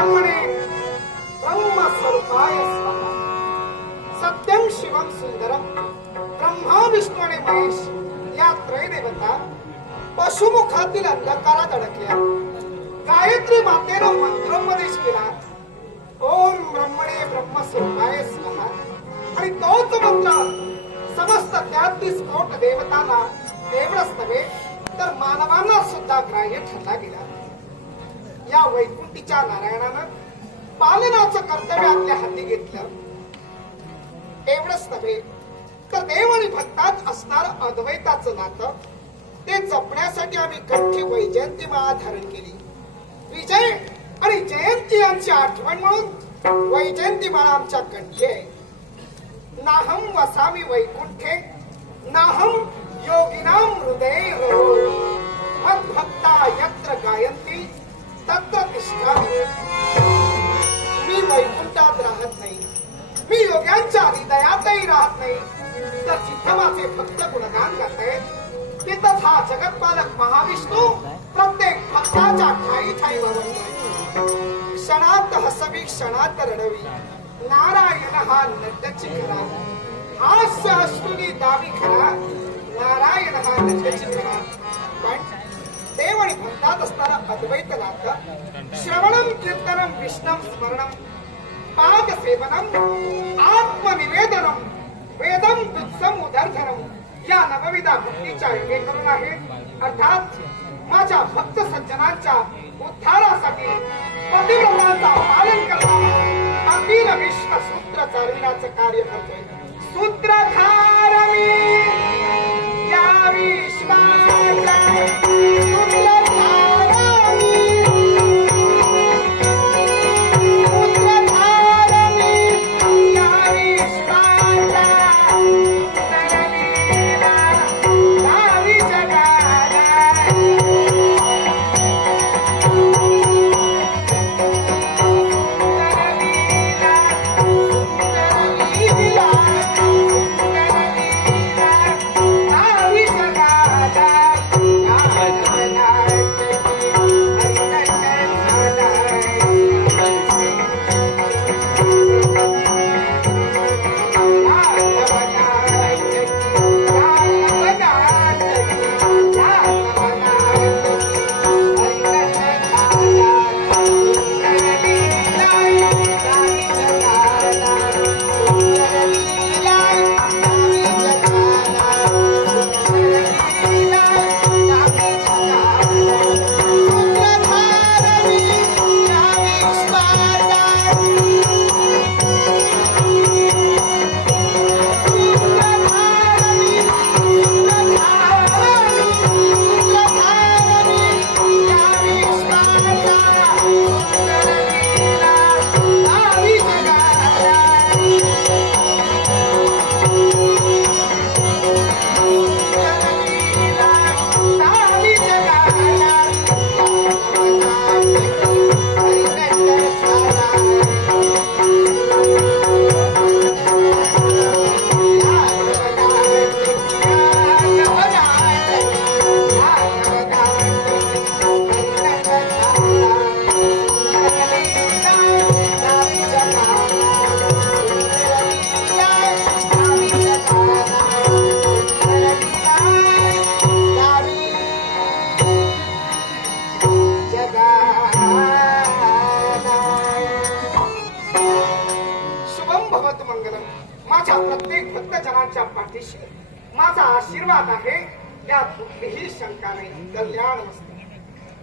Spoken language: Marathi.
ब्रह्मणे ब्रह्मस्वरूपाय स्वाहा। सत्यम शिवम सुंदरम ब्रह्मा विष्णुने महेश या त्रयदेवता पशुमुखातील अंधकारात अडकल्या। गायत्री मातेनं मंत्रोपदेश केला। ओम ब्रह्मणे ब्रह्मस्वरूपाय स्वाहा। आणि तोच मंत्र समस्त तेहतीस कोट देवतांना एवढंच नव्हे तर मानवांना सुद्धा ग्राह्य ठरला गेला। या वैकुंठीच्या नारायणानं पालनाचं कर्तव्य आपल्या हाती घेतलं. एवढंच नव्हे तर देव आणि भक्तात असणार अद्वैताचं नातं ते जपण्यासाठी आम्ही कठ्ठी वैजयंती माळा धारण केली. विजय आणि जयंती यांची आठवण म्हणून वैजयंती माळा आमच्या कंठी आहे. नाहम वसामी वैकुंठे नाहम योगिनाम हृदय. मी योग्यांच्या हृदयातही राहत नाही तर जिथं माझे भक्त गुणगान करते तिथंच हा जगतपालक महाविष्णू प्रत्येक भक्ताच्या ठाई ठाई वावरतोय क्षणात हसवी क्षणात रडवी नारायण हा नट्याची खरा हास्य अश्रुनी दावी खरा नारायण हा नट्याची खरा पण देव आणि भक्तात असणारा अद्वैत नाथ श्रवणम कीर्तनम विष्णम स्मरणम सेवनम आत्मनिवेदनम वेदम दुत्सम उदर्धनम। या नवविधा भक्तीच्या हे करून आहे अर्थात माझ्या भक्त सज्जनांच्या उद्धारासाठी पतिव्रतांचा पालन करणार अखिल विश्व सूत्र चालविण्याचं कार्य करतोय सूत्रधार! माझ्या प्रत्येक भक्तजनांच्या पाठीशी माझा आशीर्वाद आहे. या कुठलीही शंका नाही. कल्याण असते